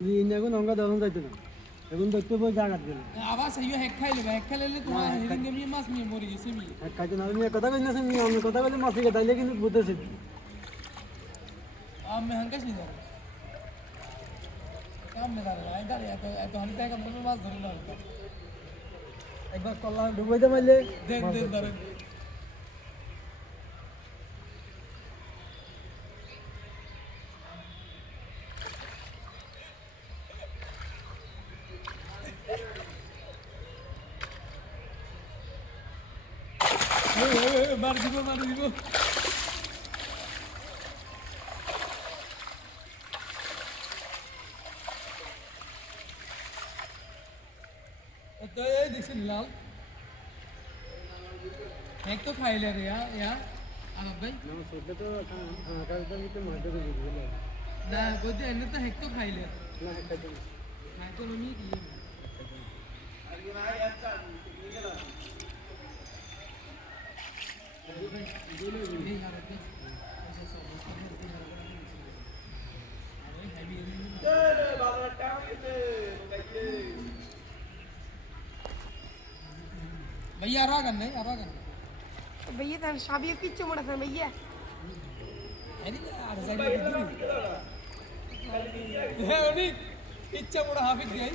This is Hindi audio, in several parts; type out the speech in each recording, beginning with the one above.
এখন আমরা তখন যাইতো না এখন দেখতে বই জায়গা দিল আবার সেইও হেক খাইলে তোমার হেডিং এ মাছ নিয়ে মরে গেছে মি এক খাইতে না আমি কথা কই না আমি অন্য কথা বলে মাছ কে তাইলে কিন্তু বুঝতেছি আমি হাঙ্কাস নি দাও কাম মে দাঁড়া আইদারে এত হানি টাকা তুমি মাছ ধরে না একবার কল্লা ডুবাইতে মারলে দেন ধরে মার দিব तो ये देखिए लाल एक तो खाई ले रहे यार आनंद भाई ना सोचे तो हां करता भी तो मार दे ना बोलते हैं तो एक तो खाई ले ना खाते मैं तो मम्मी की अरे ना यार नहीं यार भैया आ रहा करने भैया तो शादी किच्चू मरा था भैया अरे यार साइड है उन्हीं इच्छा बड़ा हाफिज गई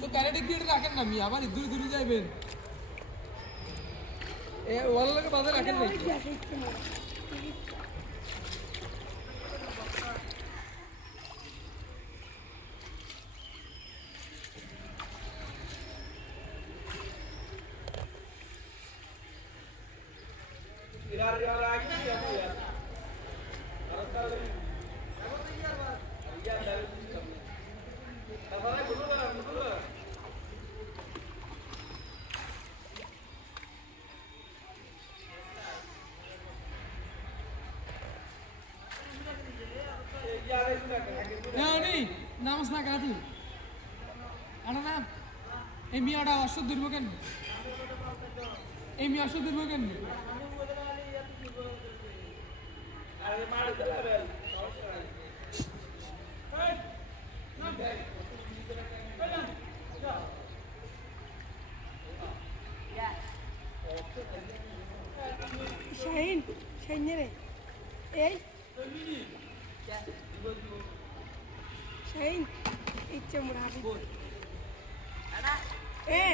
तो कैरेट गिर रखें ना मी आवाज दूर जाए बेन ए वाला के बाद रखें नहीं नहीं नामस ना कहा तू आना ना एमी आड़ा अशुद्ध दुर्भोगन एमी अशुद्ध दुर्भोगन शाहीन रे ए शाहीन इच्छा मुराबी ए